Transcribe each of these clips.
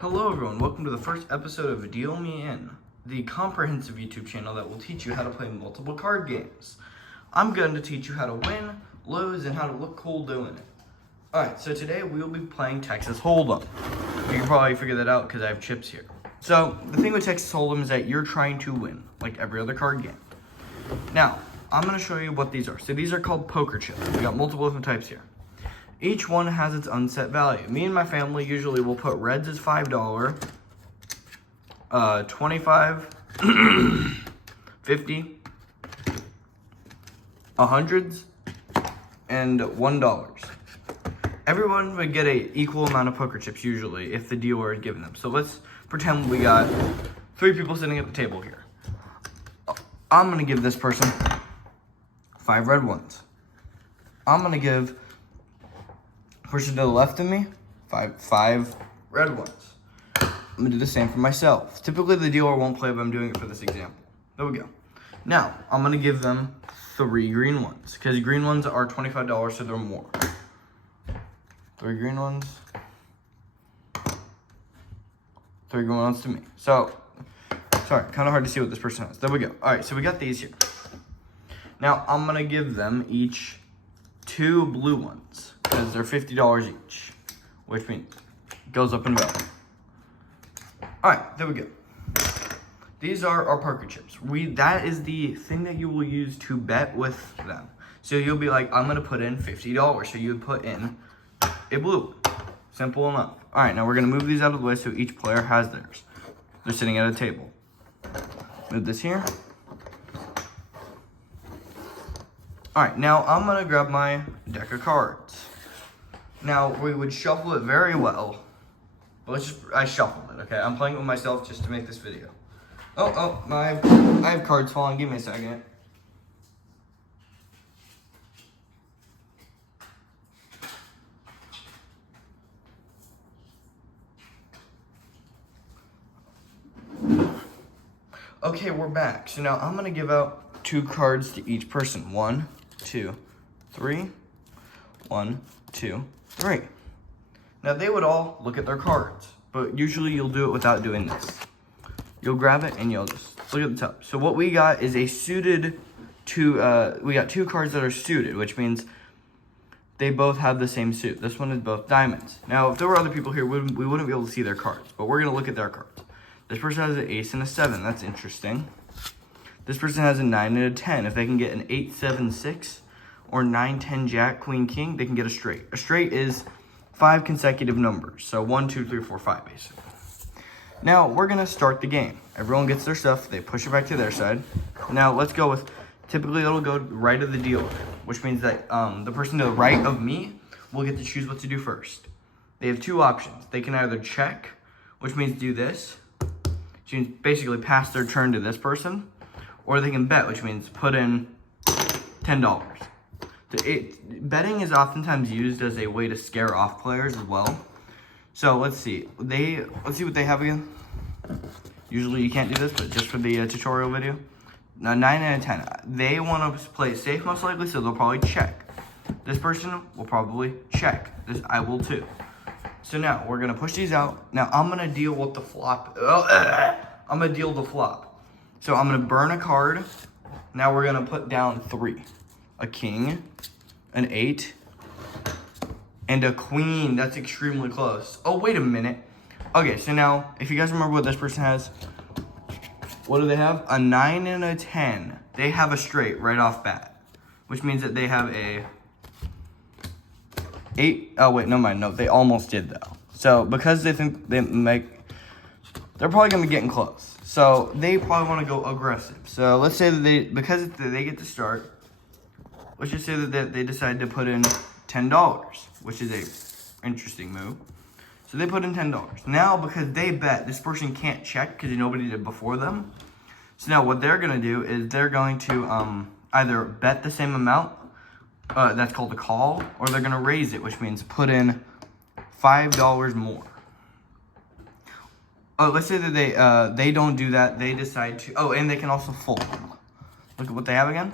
Hello everyone, welcome to the first episode of Deal Me In, the comprehensive YouTube channel that will teach you how to play multiple card games. I'm going to teach you how to win, lose, and how to look cool doing it. Alright, so today we will be playing Texas Hold'em. You can probably figure that out because I have chips here. So, the thing with Texas Hold'em is that you're trying to win, like every other card game. Now, I'm going to show you what these are. So these are called poker chips. We got multiple different types here. Each one has its unset value. Me and my family usually will put reds as $5, 25, 50, 100s, and $1. Everyone would get an equal amount of poker chips usually if the dealer is giving them. So let's pretend we got 3 people sitting at the table here. I'm gonna give this person 5 red ones. I'm gonna give person to the left of me, five red ones. I'm gonna do the same for myself. Typically the dealer won't play, but I'm doing it for this example. There we go. Now, I'm gonna give them 3 green ones, because green ones are $25, so they're more. 3 green ones. 3 green ones to me. So, sorry, kind of hard to see what this person has. There we go. All right, so we got these here. Now, I'm gonna give them each 2 blue ones, because they're $50 each, which means it goes up in value. All right, there we go. These are our poker chips. That is the thing that you will use to bet with them. So you'll be like, I'm gonna put in $50, so you would put in a blue. Simple enough. All right, now we're gonna move these out of the way so each player has theirs. They're sitting at a table. Move this here. All right, now I'm gonna grab my deck of cards. Now, we would shuffle it very well. But I shuffled it, okay? I'm playing with myself just to make this video. I have cards falling. Give me a second. Okay, we're back. So now I'm gonna give out 2 cards to each person. 1, 2, 3. 1, 2, 3. Now they would all look at their cards, but usually you'll do it without doing this. You'll grab it and you'll just look at the top. So what we got is a suited we got 2 cards that are suited, which means they both have the same suit. This one is both diamonds. Now, if there were other people here, we wouldn't be able to see their cards, but we're gonna look at their cards. This person has an ace and a 7, that's interesting. This person has a 9 and a 10. If they can get an 8, 7, 6, or 9, 10, jack, queen, king, they can get a straight. A straight is 5 consecutive numbers. So 1, 2, 3, 4, 5, basically. Now, we're gonna start the game. Everyone gets their stuff, they push it back to their side. Now, let's go with, typically it'll go right of the dealer, which means that the person to the right of me will get to choose what to do first. They have 2 options. They can either check, which means do this, which means basically pass their turn to this person, or they can bet, which means put in $10. Betting is oftentimes used as a way to scare off players as well. So let's see. Let's see what they have again. Usually you can't do this, but just for the tutorial video. Now 9 and a 10. They want to play it safe most likely, so they'll probably check. This person will probably check. I will too. So now we're gonna push these out. Now I'm gonna deal with the flop. I'm gonna deal the flop. So I'm gonna burn a card. Now we're gonna put down 3. A king, an 8, and a queen. That's extremely close. Oh, wait a minute. Okay, so now, if you guys remember what this person has, what do they have? A 9 and a 10. They have a straight right off bat, which means that they have a 8. Oh, wait, no mind. No, they almost did, though. So, because they think they're probably going to be getting close. So, they probably want to go aggressive. So, let's say that because they get to start, let's just say that they decide to put in $10, which is a interesting move. So they put in $10. Now, because they bet, this person can't check because nobody did before them. So now what they're going to do is they're going to either bet the same amount, that's called a call, or they're going to raise it, which means put in $5 more. Let's say that they don't do that. They decide to, and they can also fold. Look at what they have again.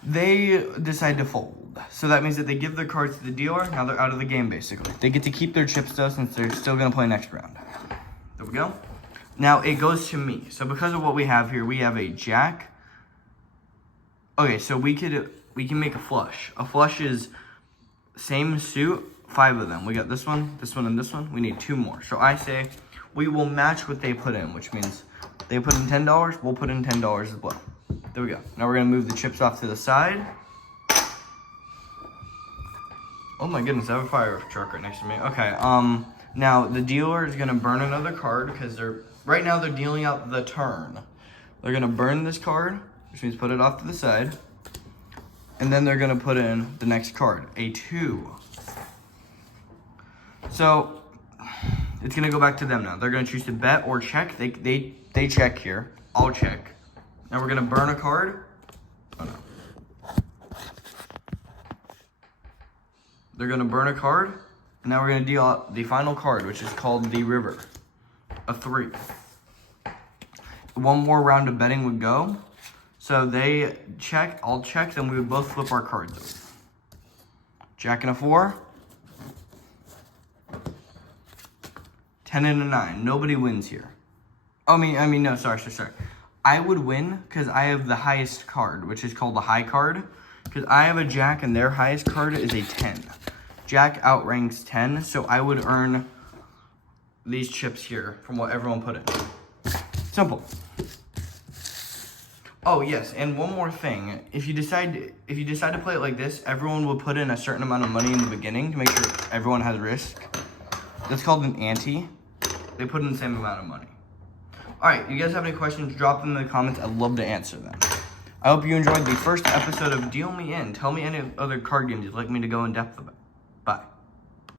They decide to fold. So that means that they give their cards to the dealer. Now they're out of the game, basically. They get to keep their chips, though, since they're still going to play next round. There we go. Now it goes to me. So because of what we have here, we have a jack. Okay, so we can make a flush. A flush is same suit, 5 of them. We got this one, and this one. We need 2 more. So I say we will match what they put in, which means they put in $10, we'll put in $10 as well. There we go. Now we're gonna move the chips off to the side. Oh my goodness, I have a fire truck right next to me. Okay, now the dealer is gonna burn another card because right now they're dealing out the turn. They're gonna burn this card, which means put it off to the side. And then they're gonna put in the next card, a 2. So it's gonna go back to them now. They're gonna choose to bet or check. They check here. I'll check. Now we're gonna burn a card. Oh no. They're gonna burn a card, and now we're gonna deal out the final card, which is called the river, a 3. 1 more round of betting would go. So they check, I'll check, then we would both flip our cards over. Jack and a 4. 10 and a 9. Nobody wins here. I mean, no, sorry. I would win because I have the highest card, which is called the high card. Because I have a jack and their highest card is a 10. Jack outranks 10, so I would earn these chips here from what everyone put in. Simple. Oh yes, and one more thing. If you decide to play it like this, everyone will put in a certain amount of money in the beginning to make sure everyone has risk. That's called an ante. They put in the same amount of money. Alright, you guys have any questions, drop them in the comments. I'd love to answer them. I hope you enjoyed the first episode of Deal Me In. Tell me any other card games you'd like me to go in depth about.